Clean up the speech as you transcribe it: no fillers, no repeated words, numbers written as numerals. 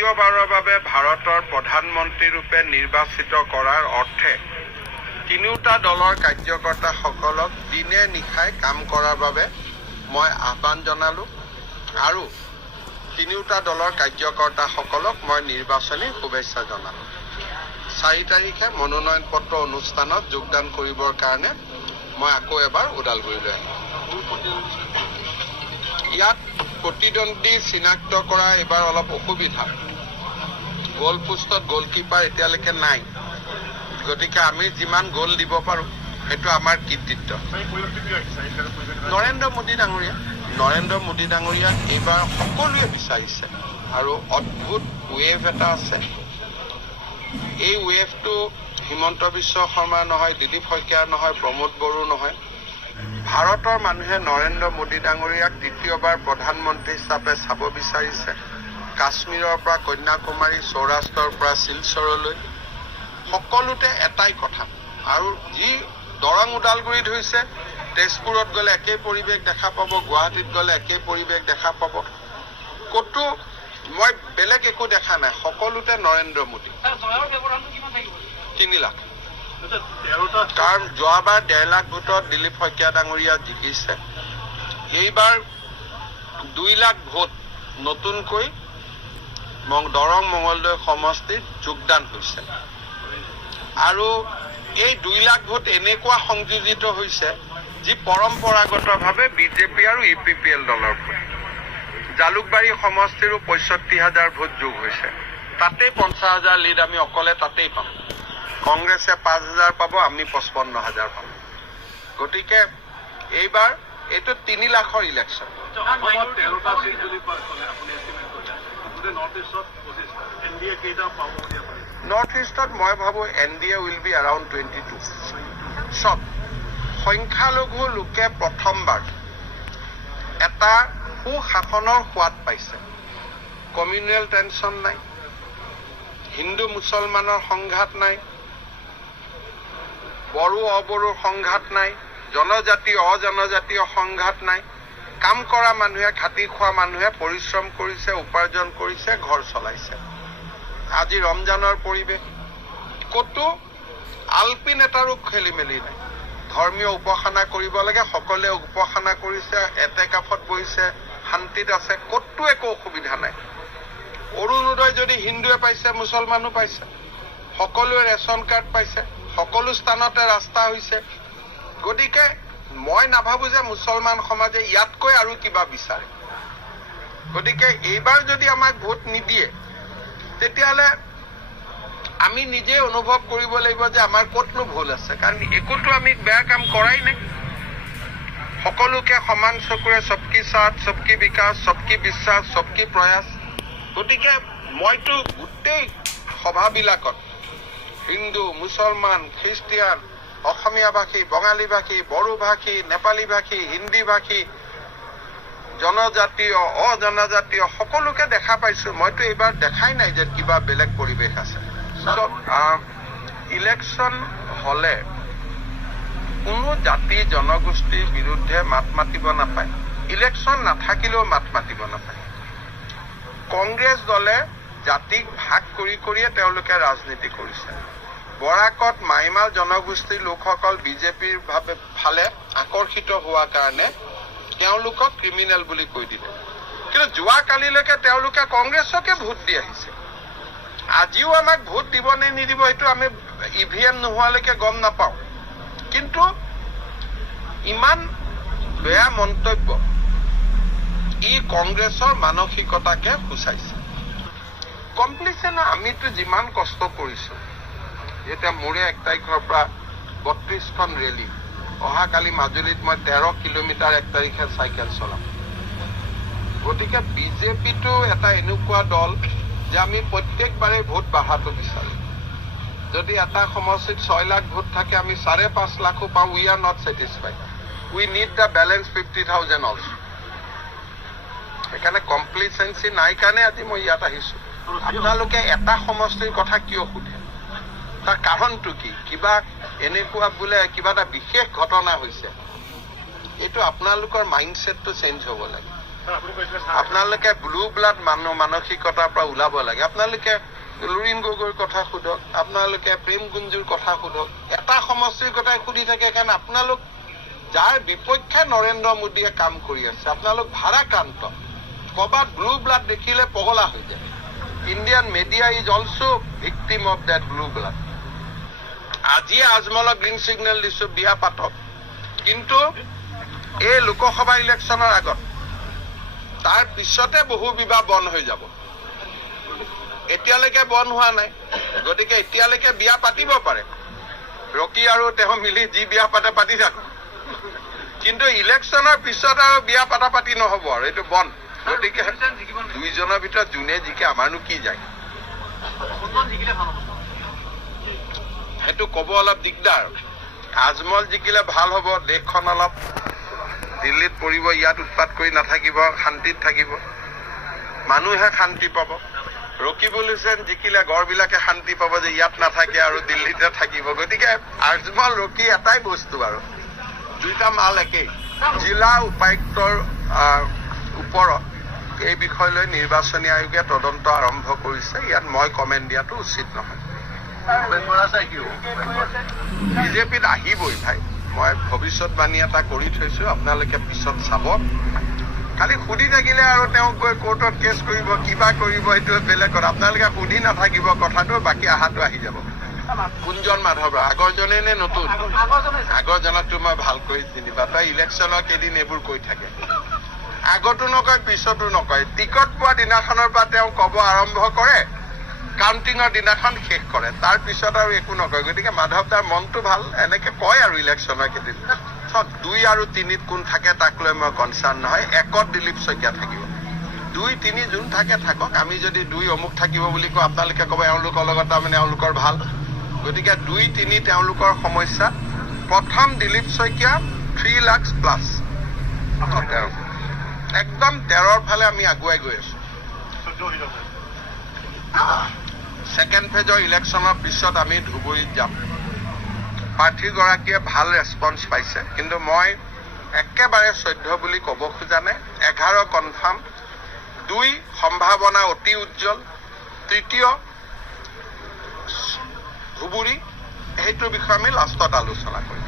তৃতীয়বাৰৰ বাবে ভাৰতৰ প্ৰধানমন্ত্ৰী ৰূপে নিৰ্বাচিত কৰাৰ অৰ্থে তিনিওটা দলৰ কাৰ্যকৰ্তাসকলক দিনে নিশাই কাম কৰাৰ বাবে মই আহ্বান জনালোঁ আৰু তিনিওটা দলৰ কাৰ্যকৰ্তাসকলক মই নিৰ্বাচনী শুভেচ্ছা জনালোঁ। 4 তাৰিখে মনোনয়ন পত্ৰ অনুষ্ঠানত যোগদান কৰিবৰ কাৰণে মই আকৌ এবাৰ ওদালগুৰিলৈ আহিলোঁ। ইয়াত প্ৰতিদ্বন্দ্বী চিনাক্ত কৰা এবাৰ অলপ অসুবিধা। গোল পোষ্টত গোলকিপাৰ এতিয়ালৈকে নাই, গতিকে আমি যিমান গোল দিব পাৰোঁ সেইটো আমাৰ কৃতিত্ব। নৰেন্দ্ৰ মোদী ডাঙৰীয়াক এইবাৰ সকলোৱে বিচাৰিছে আৰু অদ্ভুত ৱেভ এটা আছে। এই ৱেভটো হিমন্ত বিশ্ব শৰ্মা নহয়, দিলীপ শইকীয়া নহয়, প্ৰমোদ বড়ো নহয়। ভাৰতৰ মানুহে নৰেন্দ্ৰ মোদী ডাঙৰীয়াক তৃতীয়বাৰ প্ৰধানমন্ত্ৰী হিচাপে চাব বিচাৰিছে। কাশ্মীৰৰ পৰা কন্যাকুমাৰী, সৌৰাষ্ট্ৰৰ পৰা শিলচৰলৈ সকলোতে এটাই কথা, আৰু যি দৰং ওদালগুৰিত হৈছে, তেজপুৰত গ'লে একেই পৰিৱেশ দেখা পাব, গুৱাহাটীত গ'লে একেই পৰিৱেশ দেখা পাব। ক'তো মই বেলেগ একো দেখা নাই, সকলোতে নৰেন্দ্ৰ মোদী। 3 লাখ, কাৰণ যোৱাবাৰ 1.5 লাখ ভোটত দিলীপ শইকীয়া ডাঙৰীয়া জিকিছে। এইবাৰ 2 লাখ ভোট নতুনকৈ দৰং মঙলদৈ সমষ্টিত যোগদান হৈছে, আৰু এই 2 লাখ ভোট এনেকুৱা সংযোজিত হৈছে যি পৰম্পৰাগতভাৱে বিজেপি আৰু UPPL দলৰ ভোট। জালুকবাৰী সমষ্টিৰো 65,000 ভোট যোগ হৈছে, তাতেই 50,000 লিড আমি অকলে তাতেই পাম। কংগ্ৰেছে 5,000 পাব, আমি 55,000 পাম। গতিকে এইবাৰ এইটো 3 লাখৰ ইলেকশ্যন। নৰ্থ ইষ্টত মই ভাবোঁ NDA উইল বি এৰাউণ্ড 22। চব সংখ্যালঘু লোকে প্ৰথমবাৰ এটা সুশাসনৰ সোৱাদ পাইছে। কমিউনেল টেনশ্যন নাই, হিন্দু মুছলমানৰ সংঘাত নাই, বড়ো অবড়োৰ সংঘাত নাই, জনজাতি অজনজাতীয় সংঘাত নাই। কাম কৰা মানুহে, খাটি খোৱা মানুহে পৰিশ্ৰম কৰিছে, উপাৰ্জন কৰিছে, ঘৰ চলাইছে। আজি ৰমজানৰ পৰিৱেশ, ক'তো আলপিন এটাৰো খেলি মেলি নাই। ধৰ্মীয় উপাসনা কৰিব লাগে, সকলোৱে উপাসনা কৰিছে, এতেকাফত বহিছে, শান্তিত আছে, ক'তো একো অসুবিধা নাই। অৰুণোদয় যদি হিন্দুৱে পাইছে, মুছলমানো পাইছে, সকলোৱে ৰেচন কাৰ্ড পাইছে, সকলো স্থানতে ৰাস্তা হৈছে। গতিকে মই নাভাবোঁ যে মুছলমান সমাজে ইয়াতকৈ আৰু কিবা বিচাৰে। গতিকে এইবাৰ যদি আমাক ভোট নিদিয়ে, তেতিয়াহ'লে আমি নিজে অনুভৱ কৰিব লাগিব যে আমাৰ ক'তনো ভুল আছে, কাৰণ একোতো আমি বেয়া কাম কৰাই নাই। সকলোকে সমান চকুৰে সবকি সাথ, সবকি বিকাশ, সবকি বিশ্বাস, সবকি প্ৰয়াস। গতিকে মইতো গোটেই সভাবিলাকত হিন্দু, মুছলমান, খ্ৰীষ্টিয়ান, অসমীয়াভাষী, বঙালীভাষী, বড়োভাষী, নেপালীভাষী, হিন্দীভাষী, জনজাতীয় অজনজাতীয় সকলোকে দেখা পাইছোঁ। মইতো এইবাৰ দেখাই নাই যে কিবা বেলেগ পৰিৱেশ আছে। ইলেকশ্যন হ'লে কোনো জাতি জনগোষ্ঠীৰ বিৰুদ্ধে মাত মাতিব নাপায়, ইলেকশ্যন নাথাকিলেও মাত মাতিব নাপায়। কংগ্ৰেছ দলে জাতিক ভাগ কৰি কৰিয়ে তেওঁলোকে ৰাজনীতি কৰিছে। বৰাকত মাইমাল জনগোষ্ঠীৰ লোকসকল বিজেপিৰ ফালে আকৰ্ষিত হোৱাৰ কাৰণে তেওঁলোকক ক্ৰিমিনেল বুলি কৈ দিলে, কিন্তু যোৱাকালিলৈকে তেওঁলোকে কংগ্ৰেছকে ভোট দি আহিছে। আজিও আমাক ভোট দিব নে নিদিব এইটো আমি EVM নোহোৱালৈকে গম নাপাওঁ, কিন্তু ইমান বেয়া মন্তব্য ই কংগ্ৰেছৰ মানসিকতাকে সূচাইছে। কমপ্লিচন আমিতো যিমান কষ্ট কৰিছোঁ, এতিয়া মোৰে 1 তাৰিখৰ পৰা 32খন ৰেলী, অহাকালি মাজুলীত মই 13 কিলোমিটাৰ 1 তাৰিখে চাইকেল চলাম। গতিকে বিজেপিটো এটা এনেকুৱা দল যে আমি প্ৰত্যেকবাৰে ভোট বঢ়াটো বিচাৰোঁ। যদি এটা সমষ্টিত 6 লাখ ভোট থাকে, আমি 5.5 লাখো পাওঁ, we are not satisfied. We need the balance 50,000 also. সেইকাৰণে কমপ্লিচেঞ্চি নাই কাৰণে আজি মই ইয়াত আহিছোঁ। আপোনালোকে এটা সমষ্টিৰ কথা কিয় সোধে? তাৰ কাৰণটো কি? কিবা এনেকুৱা বোলে কিবা এটা বিশেষ ঘটনা হৈছে? এইটো আপোনালোকৰ মাইণ্ডছেটটো চেঞ্জ হ'ব লাগে। আপোনালোকে ব্লু ব্লাড মানসিকতাৰ পৰা ওলাব লাগে। আপোনালোকে লুৰিণ গগৈৰ কথা সোধক, আপোনালোকে প্ৰেম গুঞ্জুৰ কথা সোধক, এটা সমষ্টিৰ কথাই সুধি থাকে। কাৰণ আপোনালোক যাৰ বিপক্ষে নৰেন্দ্ৰ মোদীয়ে কাম কৰি আছে, আপোনালোক ভাৰাক্ৰান্ত। ক'ৰবাত ব্লু ব্লাড দেখিলে পগলা হৈ যায়। Indian media is also victim of that blue blood. আজিয়ে আজমলক গ্ৰীণ ছিগনেল দিছো, বিয়া পাতক। কিন্তু এই লোকসভা ইলেকশ্যনৰ আগত তাৰ পিছতে বহু বিবাহ বন্ধ হৈ যাব। এতিয়ালৈকে বন্ধ হোৱা নাই, গতিকে এতিয়ালৈকে বিয়া পাতিব পাৰে। ৰকি আৰু তেওঁ মিলি যি বিয়া পাতে পাতি থাকক, কিন্তু ইলেকশ্যনৰ পিছত আৰু বিয়া পাতি নহ'ব আৰু এইটো বন্ধ। গতিকে দুইজনৰ ভিতৰত যোনে জিকে আমাৰনো কি যায়, সেইটো ক'ব অলপ দিগদাৰ। আজমল জিকিলে ভাল হ'ব, দেশখন অলপ দিল্লীত পৰিব, ইয়াত উৎপাত কৰি নাথাকিব, শান্তিত থাকিব, মানুহে শান্তি পাব। ৰকিবুল হুছেইন জিকিলে গড়বিলাকে শান্তি পাব যে ইয়াত নাথাকে আৰু দিল্লীতে থাকিব। গতিকে আজমল ৰকি এটাই বস্তু আৰু দুইটা মাল একেই। জিলা উপায়ুক্তৰ ওপৰত এই বিষয় লৈ নিৰ্বাচনী আয়োগে তদন্ত আৰম্ভ কৰিছে। ইয়াত মই কমেণ্ট দিয়াটো উচিত নহয়। বিজেপিত আহিবই ভাই, মই ভৱিষ্যতবাণী এটা কৰি থৈছো, আপোনালোকে পিছত চাব। খালি সুধি থাকিলে আৰু তেওঁক গৈ কোৰ্টত কেছ কৰিব, কিবা কৰিব, সেইটো বেলেগ কথা। আপোনালোকে সুধি নাথাকিব কথাটো, বাকী আহাটো আহি যাব। কোনজন মাধৱ? আগৰজনে নে নতুন? আগৰজনকতো মই ভালকৈ চিনিবা। তই ইলেকশ্যনৰ কেইদিন এইবোৰ কৈ থাকে, আগতো নকয় পিছতো নকয়। টিকট পোৱা দিনাখনৰ পৰা তেওঁ ক'ব আৰম্ভ কৰে, কাউণ্টিঙৰ দিনাখন শেষ কৰে, তাৰ পিছত আৰু একো নকয়। গতিকে মাধৱ দাৰ মনটো ভাল, এনেকে কয় আৰু ইলেকশ্যনৰ কেইদিন। 2 আৰু 3ত কোন থাকে তাক লৈ মই কনচাৰ্ণ নহয়। 1ত দিলীপ শইকীয়া থাকিব, 2, 3 যোন থাকে থাকক। আমি যদি 2 অমুক থাকিব বুলি কওঁ, আপোনালোকে ক'ব এওঁলোকৰ লগত তাৰমানে এওঁলোকৰ ভাল। গতিকে 2, 3 তেওঁলোকৰ সমস্যা। প্ৰথম দিলীপ শইকীয়া 3 লাখ প্লাছ, একদম 13ৰ ফালে আমি আগুৱাই গৈ আছো। ছেকেণ্ড ফেজৰ ইলেকশ্যনৰ পিছত আমি ধুবুৰীত যাম। প্ৰাৰ্থীগৰাকীয়ে ভাল ৰেছপন্স পাইছে, কিন্তু মই একেবাৰে 14 বুলি ক'ব খোজা নাই। 11 কনফাৰ্ম, 2 সম্ভাৱনা অতি উজ্জ্বল, 3য় ধুবুৰী। সেইটোৰ বিষয়ে আমি লাষ্টত আলোচনা কৰিম।